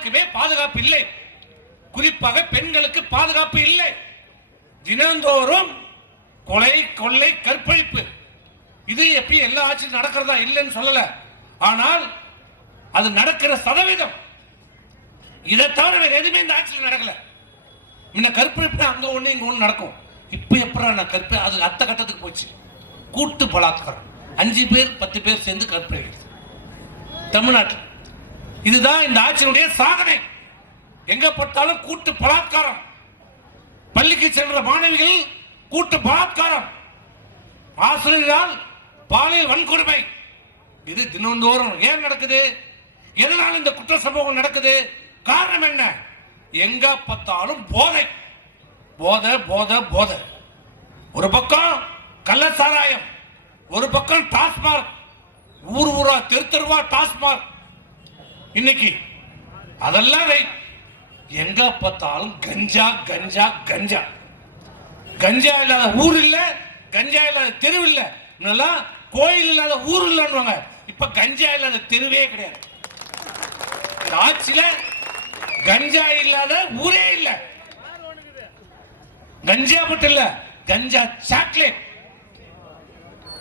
யாருக்குமே பாதுகாப்பு இல்லை. குறிப்பாக பெண்களுக்கு பாதுகாப்பு இல்லை. தினந்தோறும் கொலை, கொள்ளை, கற்பழிப்பு. இது எப்படி எல்லா ஆட்சியும் நடக்கிறதா இல்லைன்னு சொல்லல. ஆனால் அது நடக்கிற சதவீதம் இதை தவிர வேற எதுவுமே இந்த ஆட்சியில் நடக்கல. முன்ன கற்பழிப்பு அங்க ஒண்ணு இங்க ஒண்ணு நடக்கும். இப்ப எப்ப கற்பு அது அடுத்த கட்டத்துக்கு போச்சு. கூட்டு பலாத்காரம், 5 பேர் 10 பேர் சேர்ந்து கற்பழிக்கிறது தமிழ்நாட்டில். இதுதான் இந்த ஆட்சியினுடைய சாதனை. எங்க பார்த்தாலும் கூட்டு பலாத்காரம். பள்ளிக்கு சென்ற மாணவிகள் கூட்டு பலாத்காரம், ஆசிரியரால் பாலியல் வன்கொடுமை. இது தினந்தோறும் ஏன் நடக்குது? எதனால இந்த குற்ற சம்பவம் நடக்குது? காரணம் என்ன? எங்க பார்த்தாலும் போதை போதை போதை போதை. ஒரு பக்கம் கள்ளச்சாராயம், ஒரு பக்கம் டாஸ்மாக், ஊர் ஊரா தெரு தெருவா டாஸ்மாக். இன்னைக்கு அதெல்லாம் எங்க பார்த்தாலும் கஞ்சா கஞ்சா கஞ்சா. கஞ்சா இல்லாத ஊர் இல்ல, கஞ்சா இல்லாத தெரு இல்ல. முன்னெல்லாம் கோயில் இல்லாத ஊர் இல்லைன்னு, இப்ப கஞ்சா இல்லாத தெருவே கிடையாது. ஆட்சியில கஞ்சா இல்லாத ஊரே இல்ல. கஞ்சா மட்டும் இல்ல, கஞ்சா சாக்லேட்.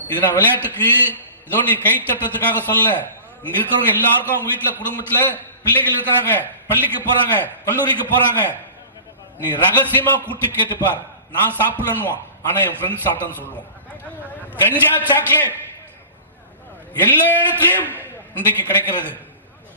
இது நான் விளையாட்டுக்கு ஏதோ நீ கை தட்டத்துக்காக சொல்ல. இங்க இருக்கிறவங்க எல்லாருக்கும் அவங்க வீட்டுல குடும்பத்துல பிள்ளைகள் இருக்கிறாங்க, பள்ளிக்கு போறாங்க, கல்லூரிக்கு போறாங்க. நீ ரகசியமா கூட்டி கேட்டுப்பார். நான் சாப்பிடலன்னுவான், ஆனா என் ஃப்ரெண்ட் சாப்பிட்டேன்னு சொல்லுவான். கஞ்சா சாக்லேட் எல்லா இடத்துலயும் இன்றைக்கு கிடைக்கிறது.